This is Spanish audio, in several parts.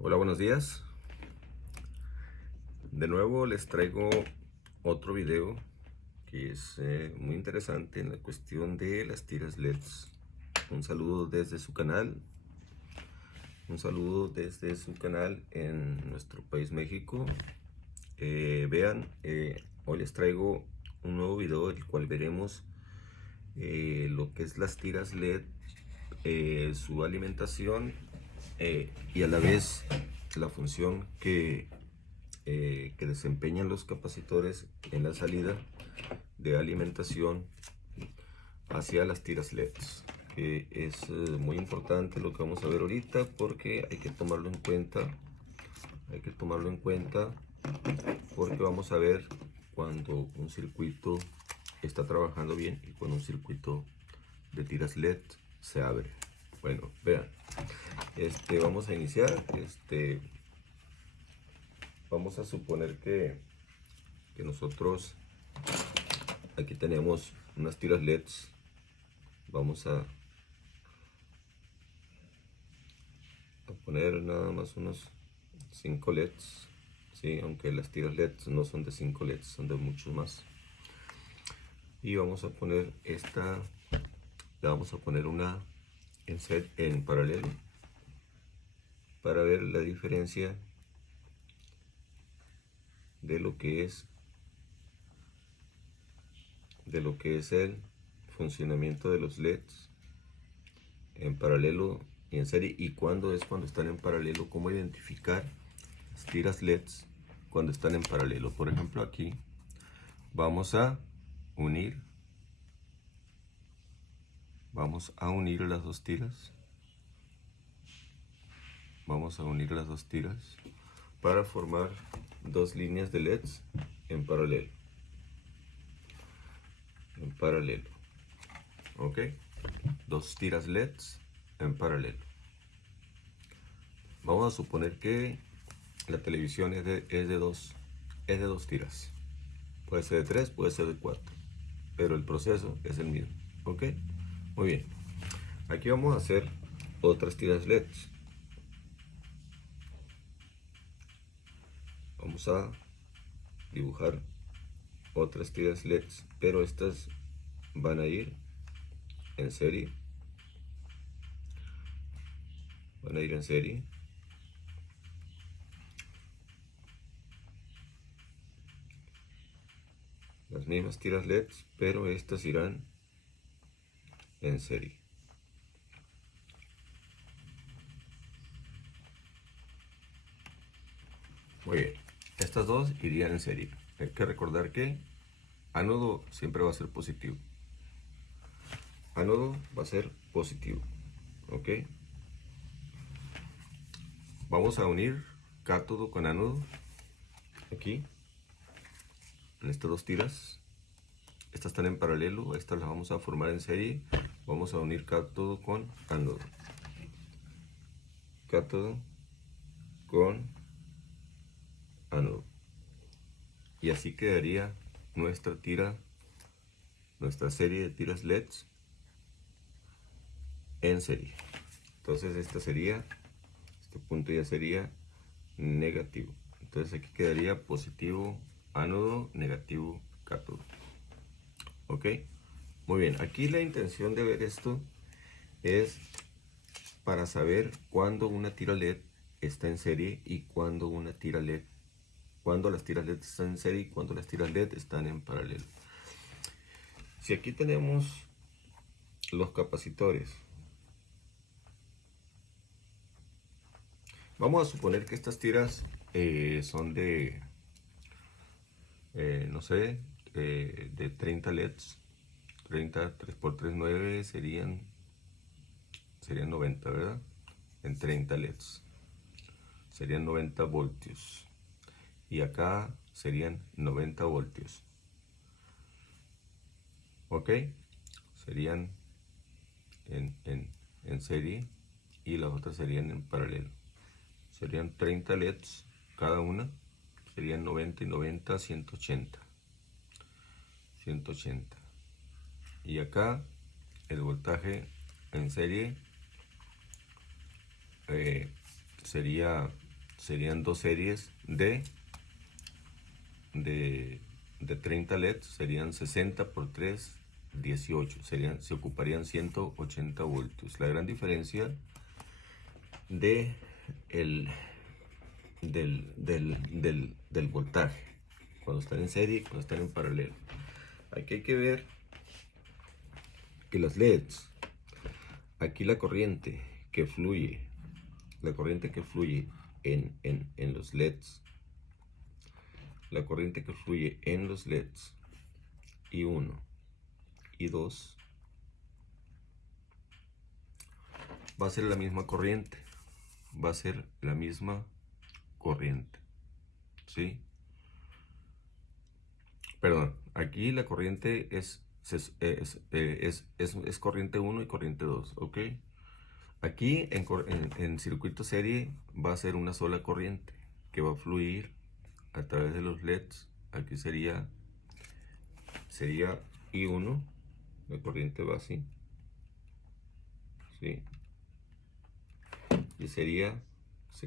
Hola, buenos días. De nuevo les traigo otro video que es muy interesante en la cuestión de las tiras LEDs. Un saludo desde su canal. Un saludo desde su canal en nuestro país México. Hoy les traigo un nuevo video, el cual veremos lo que es las tiras LED, su alimentación y a la vez la función que desempeñan los capacitores en la salida de alimentación hacia las tiras LEDs. Es muy importante lo que vamos a ver ahorita porque hay que tomarlo en cuenta. Hay que tomarlo en cuenta porque vamos a ver cuando un circuito está trabajando bien y cuando un circuito de tiras LED se abre. Bueno, vean, vamos a iniciar. Vamos a suponer que nosotros aquí tenemos unas tiras LEDs. Vamos a poner nada más unos 5 LEDs, ¿sí? Aunque las tiras LEDs no son de 5 LEDs, son de muchos más. Y vamos a poner esta, la vamos a poner una en paralelo para ver la diferencia de lo que es el funcionamiento de los LEDs en paralelo y en serie, y cuando están en paralelo, cómo identificar las tiras LEDs cuando están en paralelo. Por ejemplo, aquí vamos a unir las dos tiras. Vamos a unir las dos tiras para formar dos líneas de LEDs en paralelo. Ok, dos tiras LEDs en paralelo. Vamos a suponer que la televisión es de dos tiras. Puede ser de 3, puede ser de 4, pero el proceso es el mismo. Ok, muy bien. Aquí vamos a hacer otras tiras LEDs. Vamos a dibujar otras tiras LEDs, pero estas van a ir en serie. Las mismas tiras LEDs, pero estas irán en serie. Muy bien, estas dos irían en serie. Hay que recordar que ánodo siempre va a ser positivo. Ánodo va a ser positivo. Ok. Vamos a unir cátodo con ánodo. Aquí, en estas dos tiras. Estas están en paralelo. Estas las vamos a formar en serie. Vamos a unir cátodo con ánodo. Cátodo con ánodo. Y así quedaría nuestra serie de tiras LEDs en serie. Entonces este punto ya sería negativo. Entonces aquí quedaría positivo ánodo, negativo cátodo. Ok, muy bien. Aquí la intención de ver esto es para saber cuándo una tira LED está en serie y cuándo las tiras LED están en serie y cuándo las tiras LED están en paralelo. Si aquí tenemos los capacitores, vamos a suponer que estas tiras son de, no sé, de 30 LEDs. 30, 3 por 3, 9 serían 90, ¿verdad? En 30 LEDs. Serían 90 voltios. Y acá serían 90 voltios. ¿Ok? Serían en serie y las otras serían en paralelo. Serían 30 LEDs cada una. Serían 90 y 90, 180. 180. Y acá el voltaje en serie sería serían dos series de 30 LEDs, serían 60 por 3, 18, se ocuparían 180 voltios. La gran diferencia de del voltaje cuando están en serie y cuando están en paralelo. Aquí hay que ver que las LEDs, aquí la corriente que fluye en los LEDs, la corriente que fluye en los LEDs I1 y 2 va a ser la misma corriente, ¿sí? Perdón, aquí la corriente es corriente 1 y corriente 2, ¿ok? Aquí en circuito serie va a ser una sola corriente que va a fluir a través de los LEDs. Aquí sería I1, la corriente va así, ¿sí? Y se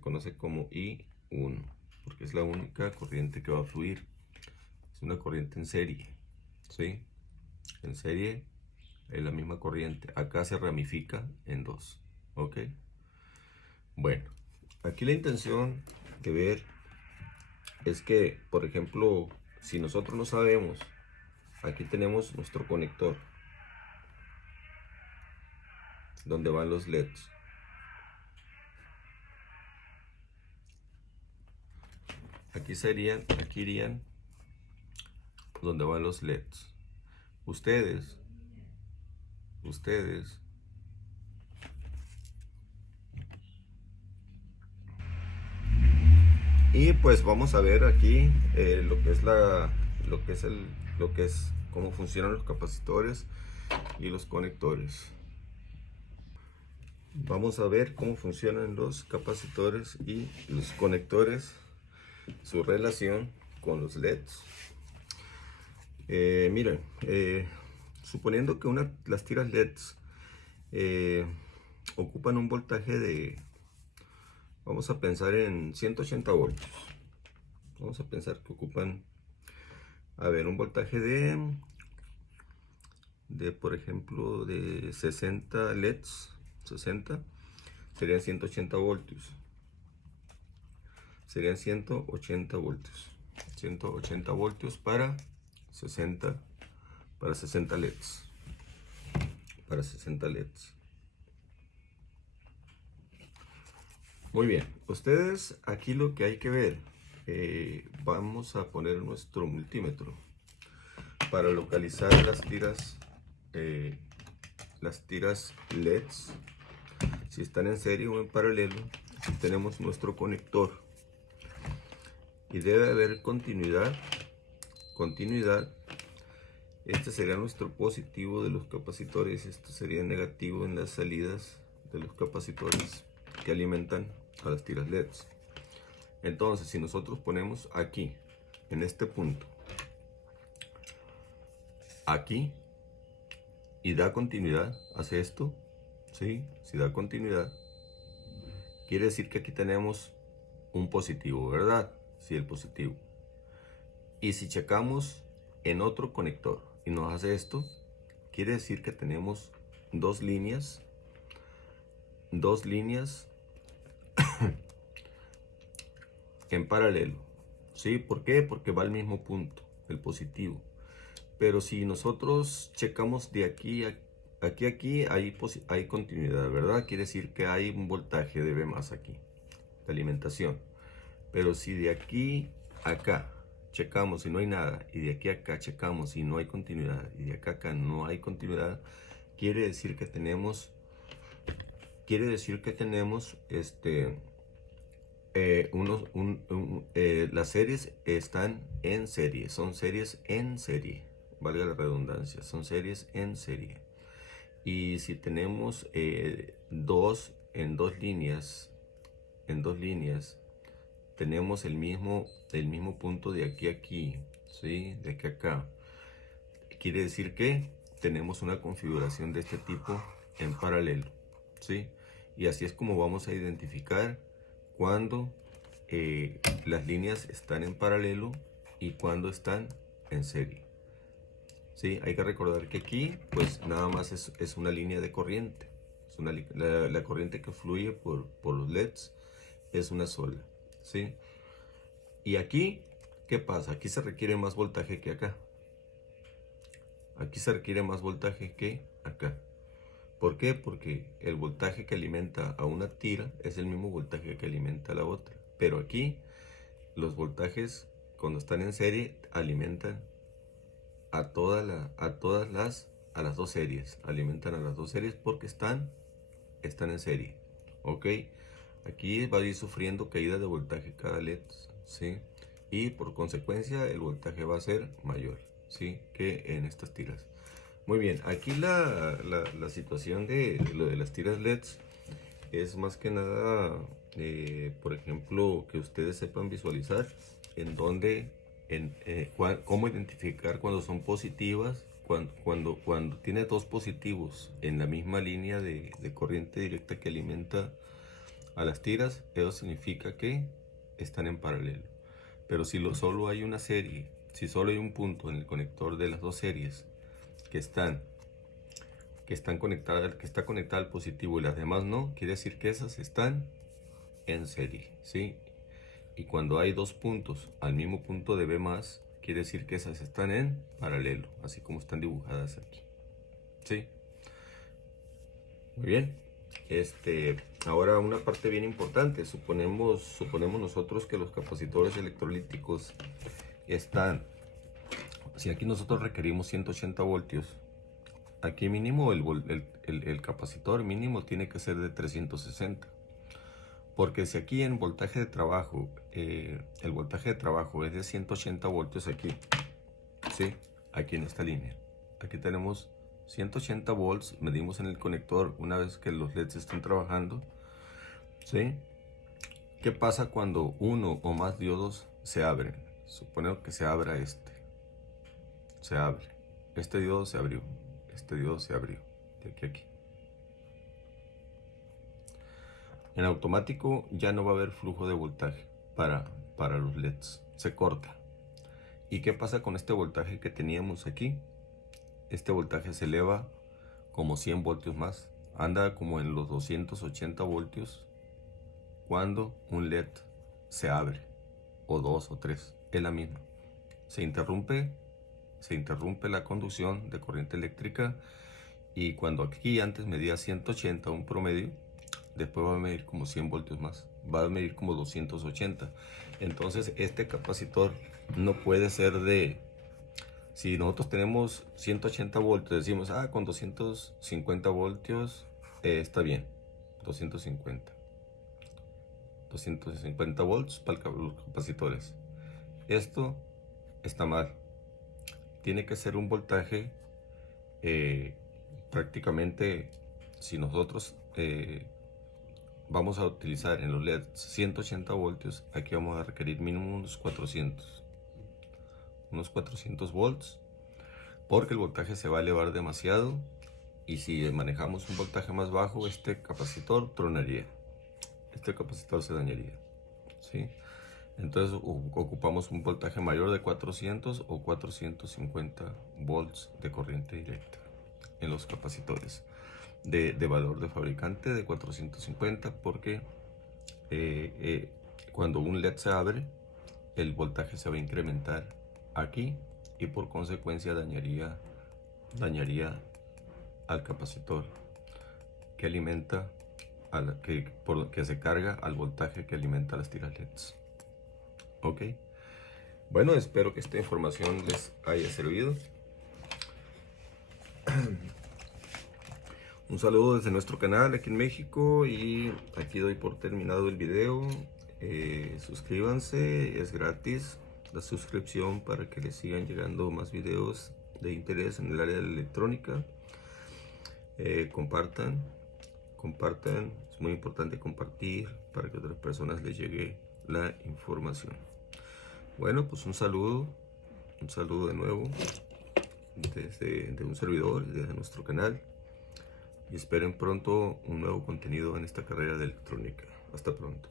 conoce como I1, porque es la única corriente que va a fluir. Es una corriente en serie, ¿sí? En serie es la misma corriente. Acá se ramifica en dos, ¿ok? Bueno, aquí la intención de ver es que, por ejemplo, si nosotros no sabemos, aquí tenemos nuestro conector donde van los LEDs. Aquí irían donde van los LEDs. Ustedes y pues vamos a ver aquí lo que es cómo funcionan los capacitores y los conectores. Vamos a ver cómo funcionan los capacitores y los conectores, su relación con los LEDs. Miren, suponiendo que las tiras LEDs ocupan un voltaje de, vamos a pensar en 180 voltios. Vamos a pensar que ocupan, a ver, un voltaje por ejemplo, de 60 LEDs, 60, serían 180 voltios. Serían 180 voltios. 180 voltios para 60 LEDs. Para 60 LEDs. Muy bien, ustedes aquí lo que hay que ver, vamos a poner nuestro multímetro para localizar las tiras LEDs, si están en serie o en paralelo. Aquí tenemos nuestro conector y debe haber continuidad. Este sería nuestro positivo de los capacitores, este sería negativo en las salidas de los capacitores que alimentan a las tiras LEDs. Entonces, si nosotros ponemos aquí, en este punto, aquí, y da continuidad, hace esto, ¿sí? Si da continuidad, quiere decir que aquí tenemos un positivo, ¿verdad? Sí, el positivo. Y si checamos en otro conector y nos hace esto, quiere decir que tenemos dos líneas en paralelo, ¿sí? ¿Por qué? Porque va al mismo punto, el positivo. Pero si nosotros checamos de aquí a aquí, hay continuidad, ¿verdad? Quiere decir que hay un voltaje de V más aquí, de alimentación. Pero si de aquí a acá checamos y no hay nada, y de aquí a acá checamos y no hay continuidad, y de acá a acá no hay continuidad, quiere decir que tenemos las series están en serie, son series en serie, valga la redundancia, son series en serie. Y si tenemos dos líneas, tenemos el mismo punto de aquí a aquí, ¿sí? De aquí a acá. Quiere decir que tenemos una configuración de este tipo en paralelo, ¿sí? Y así es como vamos a identificar cuando las líneas están en paralelo y cuando están en serie. ¿Sí? Hay que recordar que aquí pues nada más es una línea de corriente. Es la corriente que fluye por los LEDs es una sola. ¿Sí? Y aquí, ¿qué pasa? Aquí se requiere más voltaje que acá. Aquí se requiere más voltaje que acá. ¿Por qué? Porque el voltaje que alimenta a una tira es el mismo voltaje que alimenta a la otra. Pero aquí los voltajes cuando están en serie alimentan a las dos series. Alimentan a las dos series porque están en serie. ¿Ok? Aquí va a ir sufriendo caída de voltaje cada LED. ¿Sí? Y por consecuencia el voltaje va a ser mayor. ¿Sí? Que en estas tiras. Muy bien, aquí la situación de lo de las tiras LEDs es más que nada, por ejemplo, que ustedes sepan visualizar en dónde, cómo identificar cuando son positivas, cuando tiene dos positivos en la misma línea de corriente directa que alimenta a las tiras, eso significa que están en paralelo. Pero si solo hay una serie, si solo hay un punto en el conector de las dos series que está conectada al positivo y las demás no, quiere decir que esas están en serie, ¿sí? Y cuando hay dos puntos al mismo punto de B+, quiere decir que esas están en paralelo, así como están dibujadas aquí, ¿sí? Muy bien. Ahora una parte bien importante, suponemos nosotros que los capacitores electrolíticos están, si aquí nosotros requerimos 180 voltios, aquí mínimo el capacitor mínimo tiene que ser de 360. Porque si aquí en voltaje de trabajo, el voltaje de trabajo es de 180 voltios aquí, ¿sí? Aquí en esta línea. Aquí tenemos 180 volts, medimos en el conector una vez que los LEDs están trabajando, ¿sí? ¿Qué pasa cuando uno o más diodos se abren? Suponemos que se abra se abre. Este diodo se abrió. Este diodo se abrió de aquí a aquí. En automático ya no va a haber flujo de voltaje para los LEDs. Se corta. ¿Y qué pasa con este voltaje que teníamos aquí? Este voltaje se eleva como 100 voltios más. Anda como en los 280 voltios cuando un LED se abre. O dos o tres. Es la misma. Se interrumpe la conducción de corriente eléctrica. Y cuando aquí antes medía 180 un promedio, después va a medir como 100 voltios más, va a medir como 280. Entonces este capacitor no puede ser si nosotros tenemos 180 voltios, decimos, con 250 voltios está bien, 250 volts para los capacitores. Esto está mal, tiene que ser un voltaje prácticamente, si nosotros vamos a utilizar en los LEDs 180 voltios, aquí vamos a requerir mínimo unos 400 volts, porque el voltaje se va a elevar demasiado y si manejamos un voltaje más bajo, este capacitor tronaría, este capacitor se dañaría, ¿sí? Entonces ocupamos un voltaje mayor de 400 o 450 volts de corriente directa en los capacitores de valor de fabricante de 450, porque cuando un LED se abre, el voltaje se va a incrementar aquí y por consecuencia dañaría al capacitor que alimenta que se carga al voltaje que alimenta las tiras LEDs. Ok, bueno, espero que esta información les haya servido. Un saludo desde nuestro canal aquí en México y aquí doy por terminado el video. Suscríbanse, es gratis la suscripción para que les sigan llegando más videos de interés en el área de la electrónica. Compartan, es muy importante compartir para que a otras personas les llegue la información. Bueno, pues un saludo de nuevo de un servidor, desde nuestro canal. Y esperen pronto un nuevo contenido en esta carrera de electrónica. Hasta pronto.